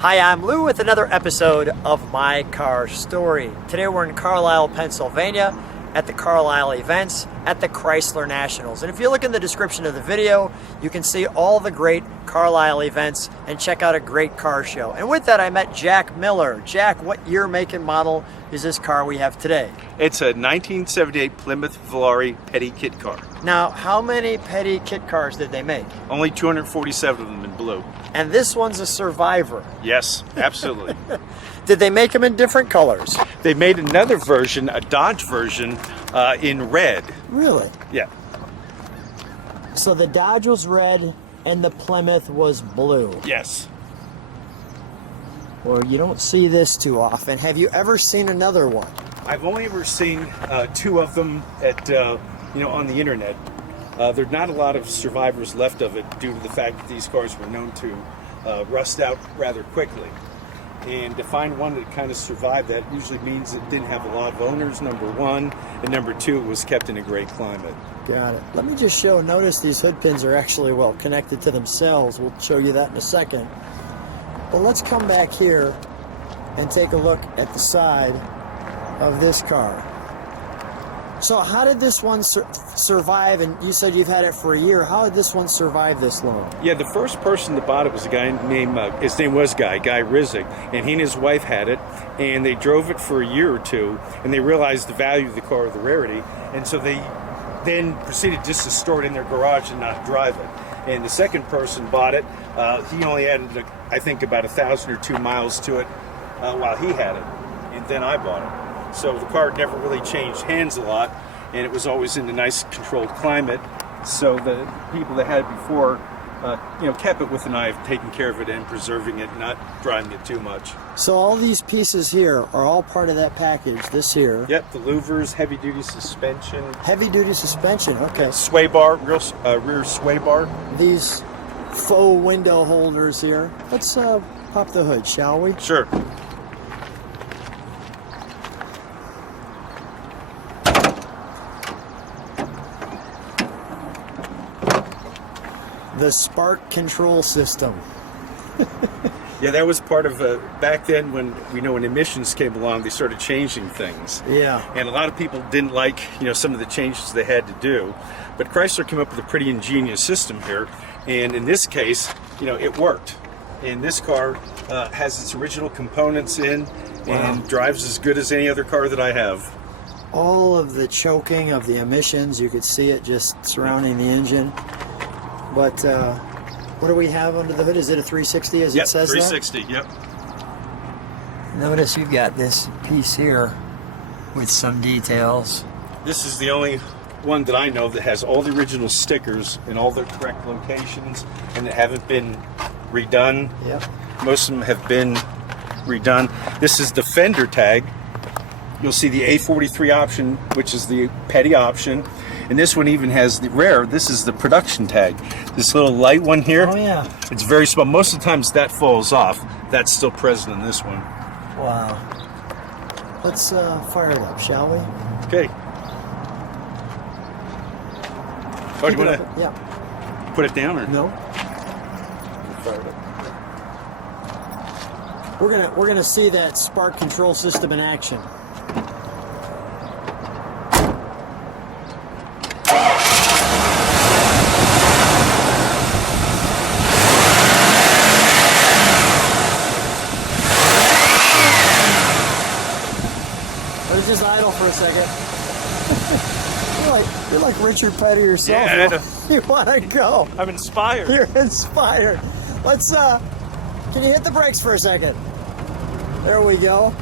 Hi, I'm Lou with another episode of My Car Story. Today we're in Carlisle, Pennsylvania at the Carlisle events at the Chrysler Nationals. And if you look in the description of the video, you can see all the great Carlisle events and check out a great car show. And with that, I met Jack Miller. Jack, what year, make, and model is this car we have today? It's a 1978 Plymouth Volare petty kit car. Now, how many petty kit cars did they make? Only 247 of them in blue. And this one's a survivor. Yes, absolutely. Did they make them in different colors? They made another version, a Dodge version, in red. Really? Yeah. So the Dodge was red and the Plymouth was blue. Yes. Well, you don't see this too often. Have you ever seen another one? I've only ever seen two of them at, on the internet. There are not a lot of survivors left of it due to the fact that these cars were known to rust out rather quickly. And to find one that kind of survived that usually means it didn't have a lot of owners, number one, and number two, it was kept in a great climate. Got it. Let me just notice these hood pins are actually well connected to themselves. We'll show you that in a second. But let's come back here and take a look at the side of this car. So how did this one survive? And you said you've had it for a year. How did this one survive this long? Yeah, the first person that bought it was a guy named, his name was Guy Rizzik, and he and his wife had it, and they drove it for a year or two, and they realized the value of the car, the rarity, and so they then proceeded just to store it in their garage and not drive it. And the second person bought it. He only added, I think, about 1,000 or 2 miles to it while he had it, and then I bought it. So the car never really changed hands a lot, and it was always in a nice controlled climate. So the people that had it before, kept it with an eye of taking care of it and preserving it, not driving it too much. So all these pieces here are all part of that package, this here. Yep, the louvers, heavy-duty suspension. Heavy-duty suspension, okay. Sway bar, rear sway bar. These faux window holders here. Let's pop the hood, shall we? Sure. The spark control system. Yeah, that was part of back then when when emissions came along, they started changing things. Yeah. And a lot of people didn't like some of the changes they had to do, but Chrysler came up with a pretty ingenious system here, and in this case, it worked. And this car has its original components in, and drives as good as any other car that I have. All of the choking of the emissions, you could see it just surrounding the engine. But what do we have under the hood? Is it a 360 as it says 360, yep. Notice you've got this piece here with some details. This is the only one that I know that has all the original stickers in all the correct locations and that haven't been redone. Yep. Most of them have been redone. This is the fender tag. You'll see the A43 option, which is the petty option. And this one even has the rare. This is the production tag. This little light one here. Oh, yeah. It's very small. Most of the times that falls off. That's still present in this one. Wow. Let's fire it up, shall we? Okay. Oh, do you want to put it down or no? Fire it up. We're gonna see that spark control system in action. Just idle for a second. you're like Richard Petty yourself. Yeah, you want to go? I'm inspired. You're inspired. Let's. Can you hit the brakes for a second? There we go.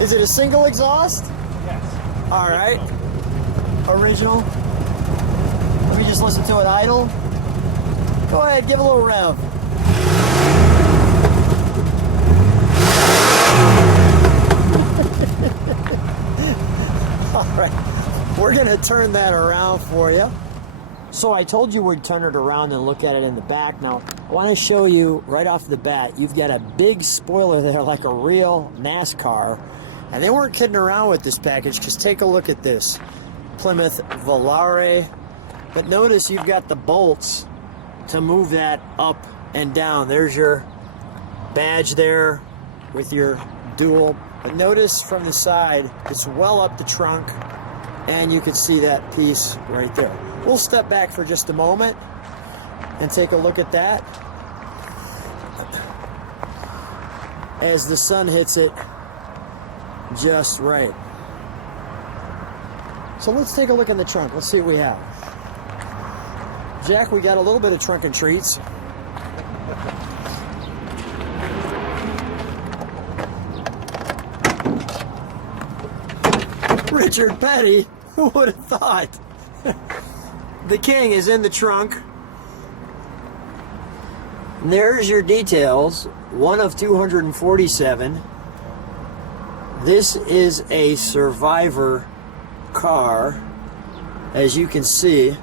Is it a single exhaust? Yes. All right. Original. Let me just listen to it idle. Go ahead, give a little rev. All right, we're gonna turn that around for you. So I told you we'd turn it around and look at it in the back. Now, I want to show you right off the bat, you've got a big spoiler there like a real NASCAR. And they weren't kidding around with this package, because take a look at this. Plymouth Volare. But notice you've got the bolts to move that up and down. There's your badge there with your dual. But notice from the side, it's well up the trunk, and you can see that piece right there. We'll step back for just a moment and take a look at that as the sun hits it just right. So let's take a look in the trunk. Let's see what we have. Jack, we got a little bit of trunk and treats. Richard Petty, who would have thought? The king is in the trunk. And there's your details. One of 247. This is a survivor car, as you can see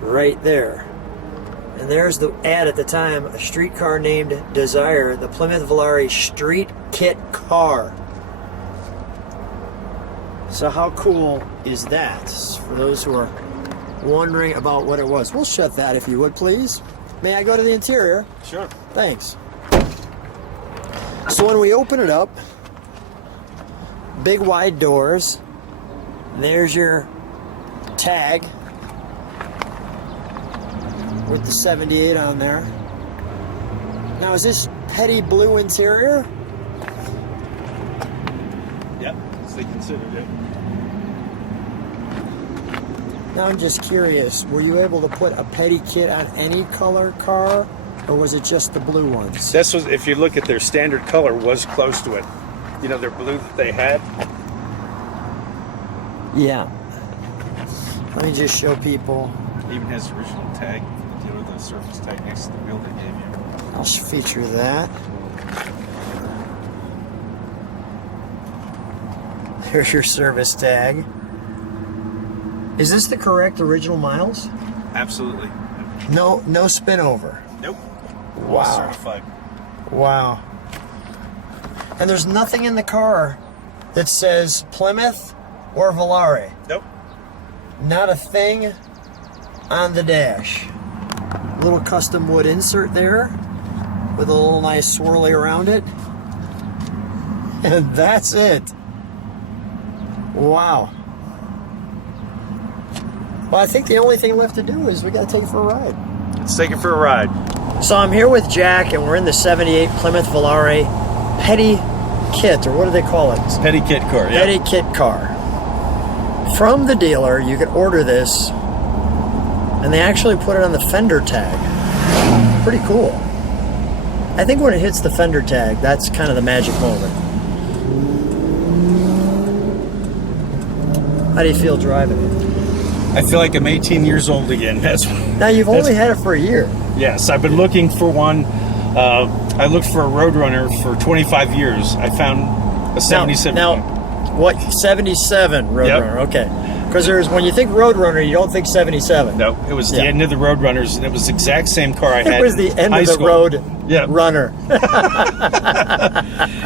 right there. And there's the ad at the time, a streetcar named Desire, the Plymouth Volare street kit car. So how cool is that? For those who are wondering about what it was. We'll shut that if you would, please. May I go to the interior? Sure. Thanks. So when we open it up, big wide doors. There's your tag with the 78 on there. Now, is this Petty blue interior? Yep, as they considered it. Now, I'm just curious, were you able to put a Petty kit on any color car, or was it just the blue ones? This was, if you look at their standard color, was close to it. You know, their blue that they had. Yeah. Let me just show people. It even has the original tag, you know, the surface tag next to the wheel they gave you. I'll feature that. There's your service tag. Is this the correct original miles? Absolutely. No spin over. Nope. Wow. All certified. Wow. And there's nothing in the car that says Plymouth or Volare. Nope. Not a thing on the dash. Little custom wood insert there with a little nice swirly around it. And that's it. Wow. Well, I think the only thing left to do is we got to take it for a ride. Let's take it for a ride. So I'm here with Jack, and we're in the 78 Plymouth Volare Petty Kit, or what do they call it? Petty kit car, yeah. Petty Kit car. From the dealer, you could order this, and they actually put it on the fender tag. Pretty cool. I think when it hits the fender tag, that's kind of the magic moment. How do you feel driving it? I feel like I'm 18 years old again. Now, you've only had it for a year. Yes, I've been looking for one. I looked for a Roadrunner for 25 years. I found a 77. Now, what, 77 Roadrunner? Yep. Okay. Because when you think Roadrunner, you don't think 77. No, it was the end of the Roadrunners, and it was the exact same car I had. It was the end of the road runner.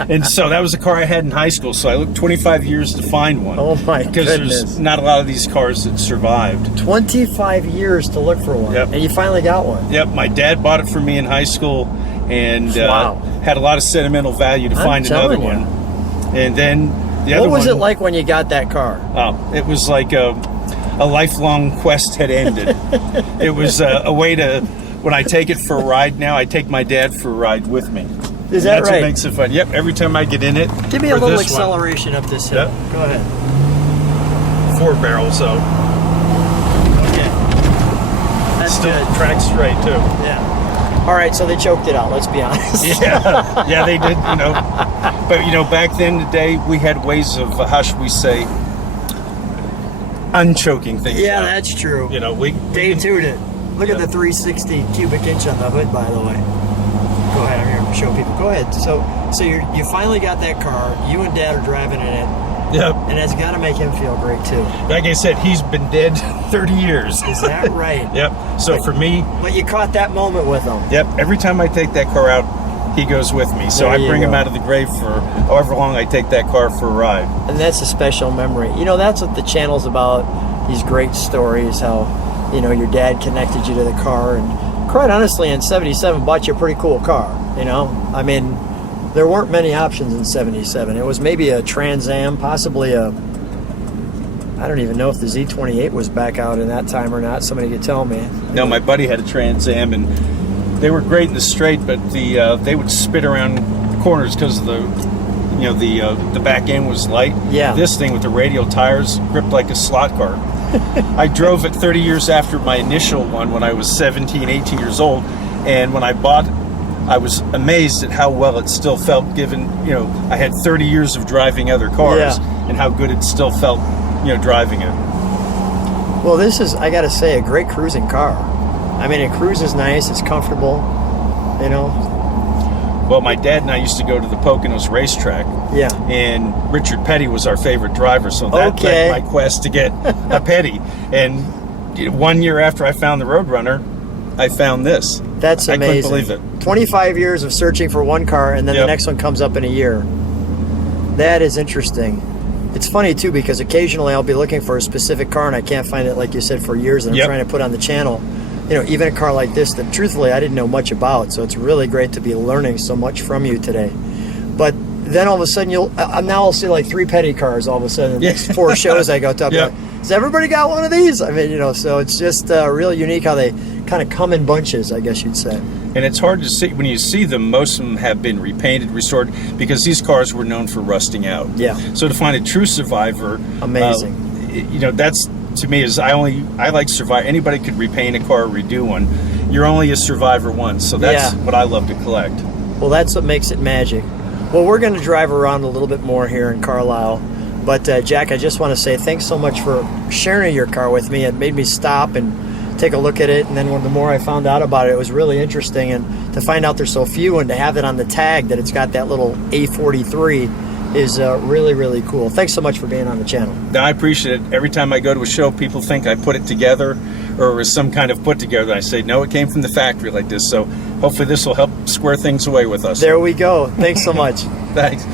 And so that was the car I had in high school. So I looked 25 years to find one. Oh my goodness. Because there's not a lot of these cars that survived. 25 years to look for one. Yep. And you finally got one. Yep, my dad bought it for me in high school, and wow. Had a lot of sentimental value to find another one. And then the other one. What was it like when you got that car? Oh, it was like a lifelong quest had ended. It was a way to, when I take it for a ride now, I take my dad for a ride with me. Is that That's right? what makes it fun. Yep, every time I get in it. Give me a little acceleration up this hill. Yep. Go ahead. 4 barrels, so. Okay. That's Still good. tracks straight, too. Yeah. All right, so they choked it out, let's be honest. Yeah, they did, you know. But, you know, back then, the day, we had ways of, how should we say, unchoking things Yeah, out. that's true. You know, Dave tuned it. Look at the 360 cubic inch on the hood, by the way. Go ahead, I'm here to show people. Go ahead. So you finally got that car. You and Dad are driving in it. Yep. And that's got to make him feel great, too. Like I said, he's been dead 30 years. Is that right? Yep. So for me... But you caught that moment with him. Yep. Every time I take that car out, he goes with me. So I bring him out of the grave for however long I take that car for a ride. And that's a special memory. You know, that's what the channel's about. These great stories, how, you know, your dad connected you to the car. And quite honestly, in 77, bought you a pretty cool car. You know, I mean, there weren't many options in 77. It was maybe a Trans Am, possibly a, I don't even know if the Z28 was back out in that time or not. Somebody could tell me. No, my buddy had a Trans Am, and they were great in the straight, but they would spit around corners because of the back end was light. Yeah. This thing with the radial tires gripped like a slot car. I drove it 30 years after my initial one when I was 17, 18 years old, and when I bought, I was amazed at how well it still felt, given, I had 30 years of driving other cars, and how good it still felt, driving it. Well, this is, I gotta say, a great cruising car. I mean, it cruises nice, it's comfortable, Well, my dad and I used to go to the Poconos racetrack. Yeah. And Richard Petty was our favorite driver, so that led my quest to get a Petty. And 1 year after I found the Roadrunner, I found this. That's amazing. I couldn't believe it. 25 years of searching for one car, and then the next one comes up in a year. That is interesting. It's funny, too, because occasionally I'll be looking for a specific car, and I can't find it, like you said, for years, and I'm trying to put on the channel. Even a car like this that truthfully I didn't know much about, so it's really great to be learning so much from you today. But then all of a sudden now I'll see like 3 Petty cars all of a sudden. The next 4 shows I go to, like, has everybody got one of these? I mean, so it's just really unique how they kind of come in bunches, I guess you'd say. And it's hard to see when you see them. Most of them have been repainted, restored, because these cars were known for rusting out. Yeah. So to find a true survivor, amazing. That's, to me, is I like survive. Anybody could repaint a car or redo one. You're only a survivor once, so that's what I love to collect. Well, that's what makes it magic. Well, we're going to drive around a little bit more here in Carlisle, but Jack, I just want to say thanks so much for sharing your car with me. It made me stop and take a look at it, and then the more I found out about it, it was really interesting. And to find out there's so few, and to have it on the tag that it's got that little A43 is really, really cool. Thanks so much for being on the channel. I appreciate it. Every time I go to a show, people think I put it together or it was some kind of put together. I say, no, it came from the factory like this. So hopefully this will help square things away with us. There we go. Thanks so much. Thanks.